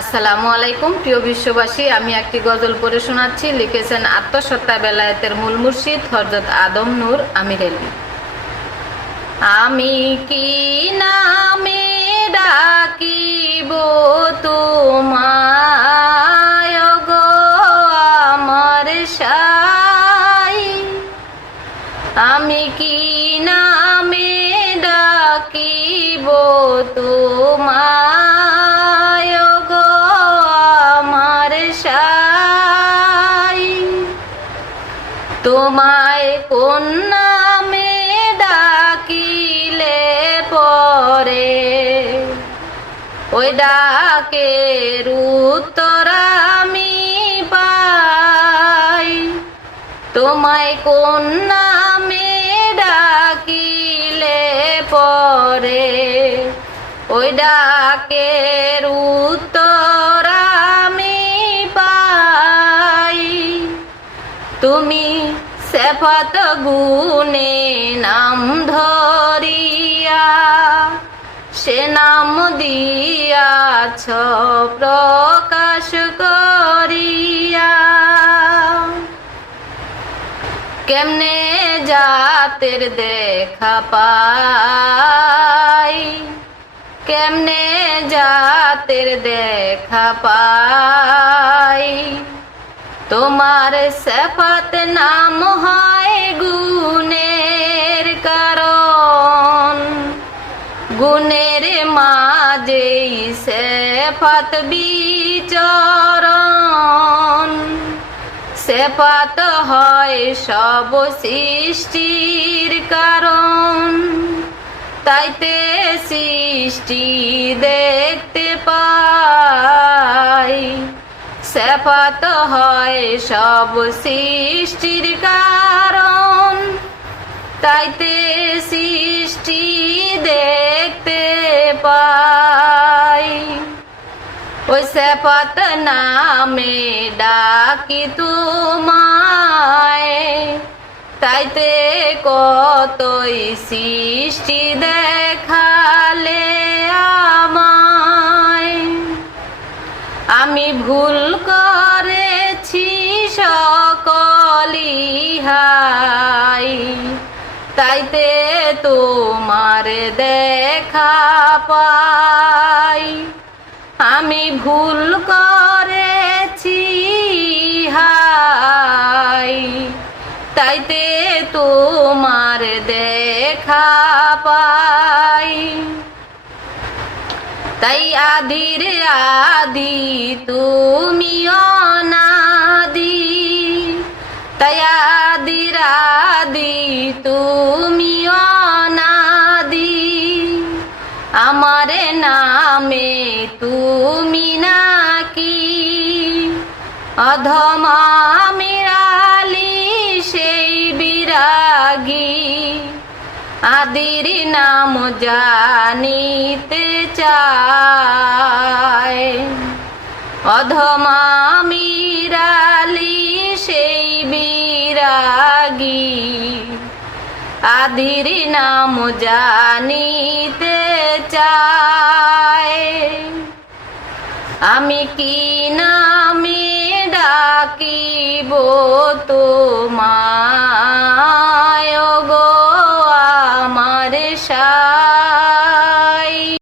আসসালামু আলাইকুম, প্রিয় বিশ্ববাসী, আমি একটি গজল পড়ে শোনাচ্ছি। লিখেছেন আত্মসত্তা বেলায়েতের মূল মুর্শিদ হরজত আদম নূর আমির আলী আমি কি নামে ডাকিব তোমায় আমার সাই? আমি কি নামে ডাকিব তোমায়? তোমায় কোন নামে ডাকিলে পরে। ওই ডাকের উত্তর আমি পাই। তোমায় কোন নামে ডাকিলে পরে। ওই ডাকের সেফাত গুনে নাম ধরিয়া, সে নাম দিয়াছ প্রকাশ করিয়া। কেমনে জাতের দেখা পাই, কেমনে জাতের দেখা পাই, তোমার সেফত নাম হয় সেফত বিচরণ, সেফাত হয় সব সৃষ্টির কারণ। তাইতে সৃষ্টি দেখতে পাই, সেফাত হয় সব সৃষ্টির কারণ। তাইতে ওই সেফাত নামে ডাকি তোমায়। তাইতে কতই সৃষ্টি দেখালে আমায়। আমি ভুল করেছি সকলি হাই। তাইতে তোমার দেখা পাই। আমি ভুল করেছি, হাই। তাইতে তোমার দেখা পাই। তাই আদির আদি তুমি অনাদি তাই আদির আদি তুমি অনাদি নামে তুমি নাকি? অধমামিরালি সেই বিরাগী। আদির নাম জানিতে চায়। অধমা অধমামিরালি সেই বিরাগী। আদির নাম জানিতে চাই। আমি কি নামে ডাকিব তোমায়?